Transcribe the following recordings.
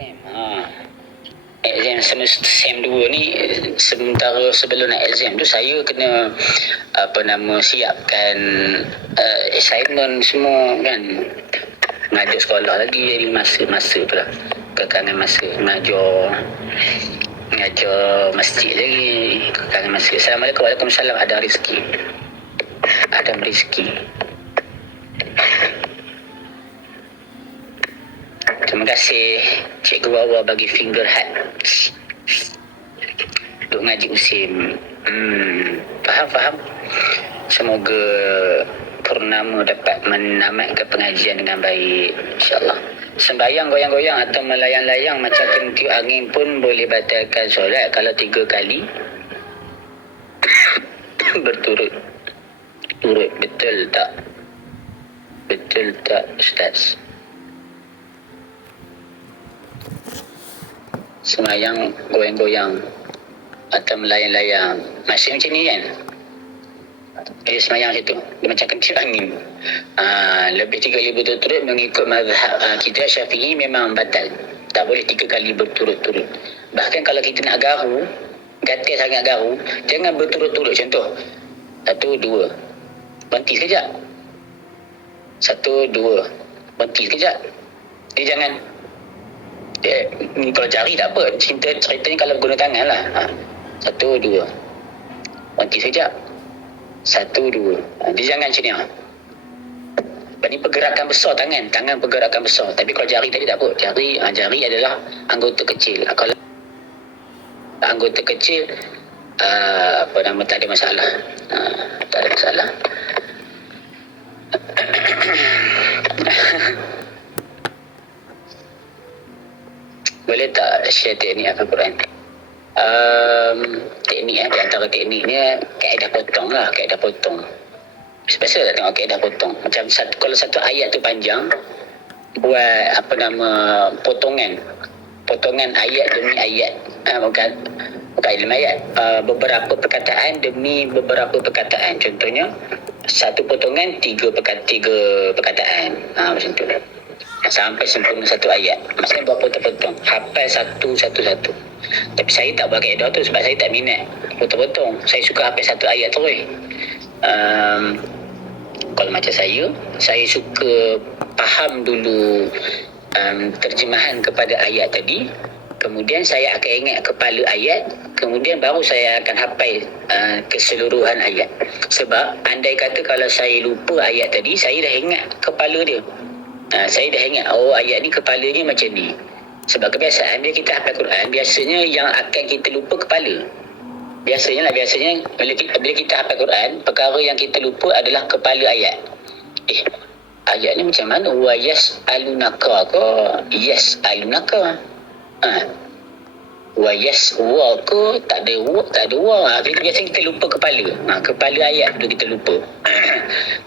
exam. Exam semester SEM 2 ni, sementara sebelum nak exam tu saya kena siapkan assignment semua kan. Mengajar sekolah lagi, jadi masa tu lah, kekangan masa mengajar masjid lagi, kekangan masa. Assalamualaikum. Waalaikumsalam. Adam Rizki. Terima kasih Cikgu Wawa bagi finger heart. Duk ngaji musim. Faham. Semoga purnama dapat menamatkan pengajian dengan baik, insyaAllah. Sembayang goyang-goyang atau melayang-layang macam kena angin pun boleh batalkan solat kalau 3 kali berturut. Betul tak Ustaz? Semayang goyang-goyang atau melayang-layang masih macam ni kan? Dia semayang situ, dia macam kencing angin. Lebih 3 kali berturut-turut mengikut mazhab kita Syafi'i memang batal. Tak boleh 3 kali berturut-turut. Bahkan kalau kita nak garu, gatal sangat garu, jangan berturut-turut. Contoh 1, 2, berhenti sekejap. 1, 2, berhenti sekejap. Dia jangan kalau jari tak apa, ceritanya kalau guna tangan lah. 1, 2, berhenti sekejap. 1, 2. Dia jangan macam ni. Ini pergerakan besar tangan pergerakan besar. Tapi kalau jari tadi tak apa. Jari adalah anggota kecil. Kalau anggota kecil tak ada masalah. Boleh tak share teknik Al-Quran? Teknik di antara tekniknya kaedah potong. Biasa tak tengok kaedah potong. Macam kalau satu ayat tu panjang, buat potongan ayat demi ayat. Bukan ilmu ayat, beberapa perkataan demi beberapa perkataan. Contohnya satu potongan 3 perkataan. Macam tu sampai sempurna satu ayat. Maksudnya buat potong-potong, hafal satu. Tapi saya tak buat kaedah tu sebab saya tak minat potong-potong. Saya suka hafal satu ayat terus. Kalau macam saya suka faham dulu terjemahan kepada ayat tadi, kemudian saya akan ingat kepala ayat, kemudian baru saya akan hafal keseluruhan ayat. Sebab andai kata kalau saya lupa ayat tadi, saya dah ingat kepala dia. Saya dah ingat, ayat ni kepalanya macam ni. Sebab kebiasaan bila kita hafal Quran, biasanya yang akan kita lupa kepala. Biasanya bila kita hafal Quran, perkara yang kita lupa adalah kepala ayat. Ayat ni macam mana? Wa yas'alunaka ke yas'alunaka? Wa yas'wa ke tak ada wa. Biasanya kita lupa kepala. Kepala ayat tu kita lupa.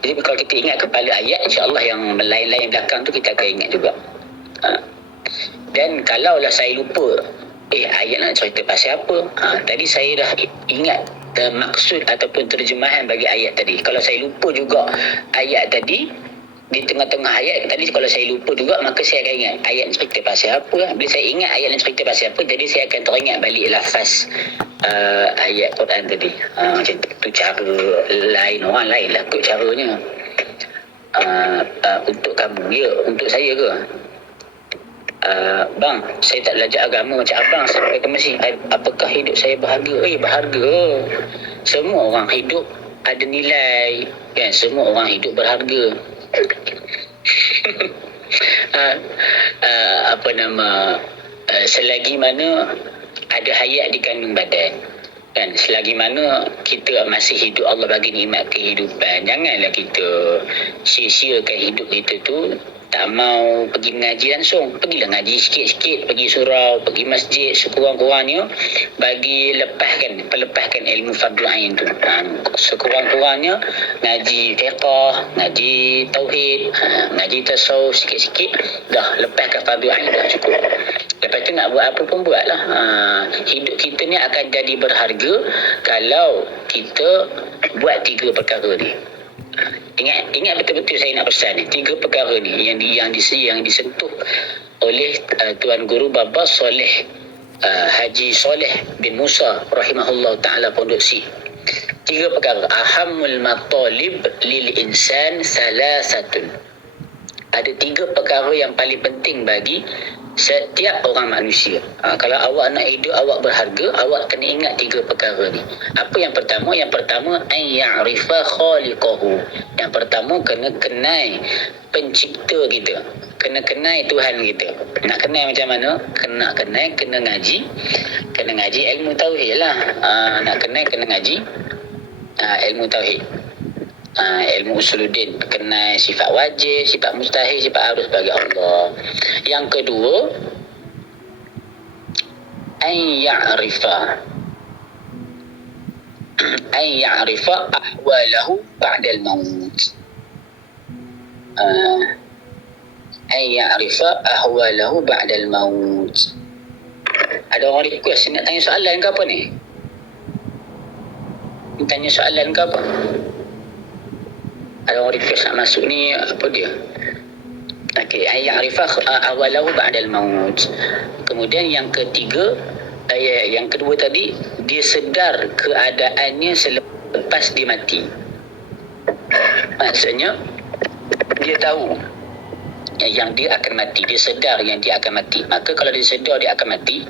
Jadi kalau kita ingat kepala ayat, insya-Allah yang lain-lain belakang tu kita akan ingat juga. Dan kalaulah saya lupa ayat nak cerita pasal apa, tadi saya dah ingat maksud ataupun terjemahan bagi ayat tadi. Kalau saya lupa juga ayat tadi, di tengah-tengah ayat tadi kalau saya lupa juga, maka saya akan ingat ayat ni cerita pasal apa. Bila saya ingat ayat ni cerita pasal apa, jadi saya akan teringat balik lafaz ayat Quran tadi. Macam tu cara lain, orang lain lah kot caranya. Untuk kamu, ya, untuk saya ke? Bang, saya tak belajar agama macam abang sampai ke masjid. Apakah hidup saya berharga? Berharga. Semua orang hidup ada nilai, kan? Semua orang hidup berharga. Selagi mana ada hayat di kandung badan, kan, selagi mana kita masih hidup, Allah bagi nikmat kehidupan, janganlah kita sia-siakan hidup kita tu. Tak mau pergi mengaji langsung, pergilah ngaji sikit-sikit, pergi surau, pergi masjid, sekurang-kurangnya bagi pelepaskan ilmu fardu ain tu. Sekurang-kurangnya ngaji fiqh, ngaji tauhid, ngaji tasawuf sikit-sikit, dah lepaskan fardu ain dah cukup. Lepas tu nak buat apa pun buatlah. Hidup kita ni akan jadi berharga kalau kita buat 3 perkara ni. Ingat betul-betul saya nak pesan ni. 3 perkara ni yang disentuh oleh Tuan Guru Baba Soleh, Haji Soleh bin Musa rahimahullah ta'ala Pondok Si. 3 perkara. Ahamul matalib lil insan salasatun. Ada 3 perkara yang paling penting bagi setiap orang manusia. Kalau awak nak hidup, awak berharga, awak kena ingat 3 perkara ni. Apa yang pertama? Yang pertama, an ya'rifa khaliqahu. Yang pertama, kena kenal pencipta kita. Kena kenal Tuhan kita. Nak kenal macam mana? Kena ngaji. Kena ngaji ilmu tauhid lah. Nak kenal, kena ngaji ilmu tauhid. Ilmu usuluddin, kenal sifat wajib, sifat mustahil, sifat harus bagi Allah. Yang kedua, an ya'rifa ahwalahu ba'dal maut. An ya'rifa ahwalahu ba'dal maut. Ada orang request nak tanya soalan ke apa ni? Tanya soalan ke apa? Ada orang request nak masuk ni, apa dia? Okey, ya'rifa awalahu ba'dal maut. Kemudian yang ketiga, yang kedua tadi, dia sedar keadaannya selepas dia mati. Maksudnya dia tahu yang dia akan mati, dia sedar yang dia akan mati. Maka kalau dia sedar dia akan mati,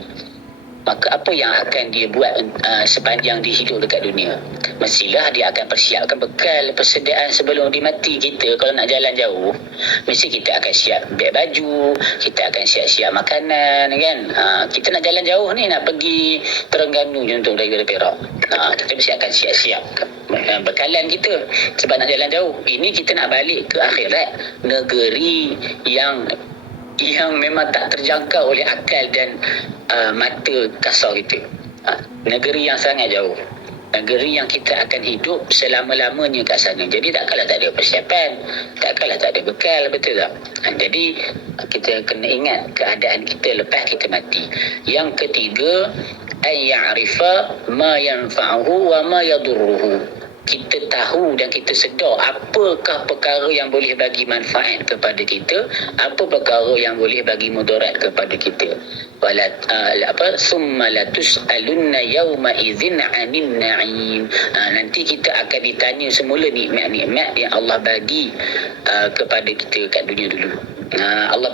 maka apa yang akan dia buat sepanjang dia hidup dekat dunia? Mestilah dia akan persiapkan bekal persediaan sebelum dia mati. Kita kalau nak jalan jauh, mesti kita akan siap beg baju, kita akan siap-siap makanan kan. Kita nak jalan jauh ni, nak pergi Terengganu contoh daripada Perak, kita mesti akan siap-siap bekalan kita sebab nak jalan jauh. Ini kita nak balik ke akhirat, negeri yang memang tak terjangkau oleh akal dan mata kasar kita. Negeri yang sangat jauh, negeri yang kita akan hidup selama-lamanya kat sana. Jadi takkanlah tak ada persiapan, takkanlah tak ada bekal, betul tak? Jadi kita kena ingat keadaan kita lepas kita mati. Yang ketiga, an ya'rifa ma yanfa'uhu wa ma yadurruhu. Kita tahu dan kita sedar apakah perkara yang boleh bagi manfaat kepada kita, apa perkara yang boleh bagi mudarat kepada kita. Summa latus'alunna yawma idzin 'anil na'im. Nanti kita akan ditanya semula nikmat-nikmat yang Allah bagi kepada kita kat dunia dulu. Allah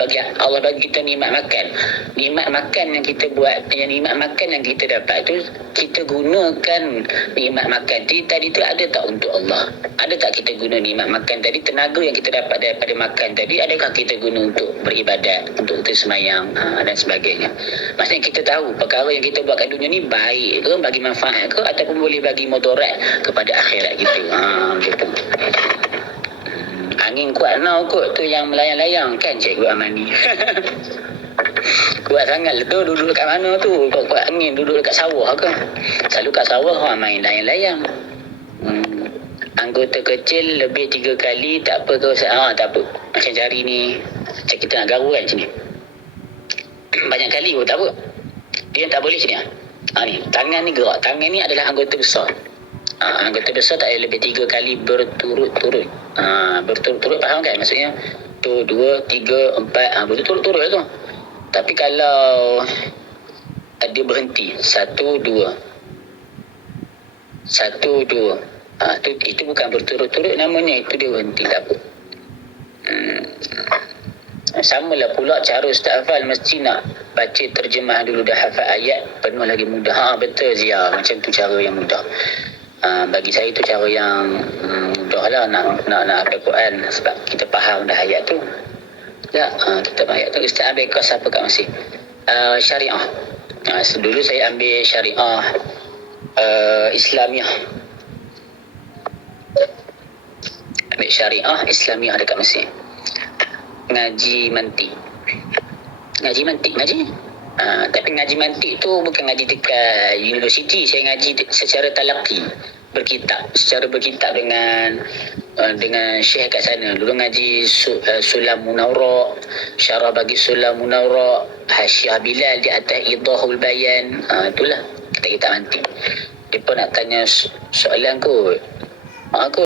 bagi kita nikmat makan yang kita buat, nikmat makan yang kita dapat tu kita gunakan. Nikmat makan tadi tu ada tak untuk Allah? Ada tak kita guna nikmat makan tadi, tenaga yang kita dapat daripada makan tadi, adakah kita guna untuk beribadat, untuk kita semayang dan sebagainya? Maksudnya kita tahu perkara yang kita buat kat dunia ni baik ke, bagi manfaat ke, ataupun boleh bagi mudarat kepada akhirat kita. Macam tu. Angin kuat kot tu yang melayang-layang kan Cikgu Amani. Kuat sangat tu, duduk kat mana tu? Kuat angin, duduk dekat sawah ke? Selalu kat sawah main layang-layang. Anggota kecil lebih 3 kali tak apa ke? Tak apa. Macam jari ni, macam kita nak garu kan sini. Banyak kali pun tak apa. Dia tak boleh sini. Ni, tangan ni gerak. Tangan ni adalah anggota besar. Anggota besar tak lebih 3 kali berturut-turut. Berturut-turut faham kan? Maksudnya tu 2, 3, 4 berturut-turut tu. Tapi kalau dia berhenti 1, 2 itu bukan berturut-turut namanya, itu dia berhenti, tak apa. Samalah pula cara Ustaz Hafal mesti nak baca terjemah dulu, dah hafal ayat penuh lagi mudah. Betul Zia, macam tu cara yang mudah. Bagi saya tu cara yang mudah lah nak hafal Quran, sebab kita faham dah ayat tu. Kita faham ayat tu. Ustaz ambil kos apa kat Mesir? Syariah. Dulu saya ambil syariah Islamiah. Ambil syariah Islamiah dekat Mesir. Ngaji mantik. Tapi ngaji mantik tu bukan ngaji dekat universiti. Saya ngaji secara talaqi, secara berkitab dengan syekh kat sana. Dulu ngaji Sulam Munawra, syarah bagi Sulam Munawra, Hasyiah Bilal di atas Idahul Bayan. Itulah kita mantik. Dia pun nak tanya soalan kot. Aku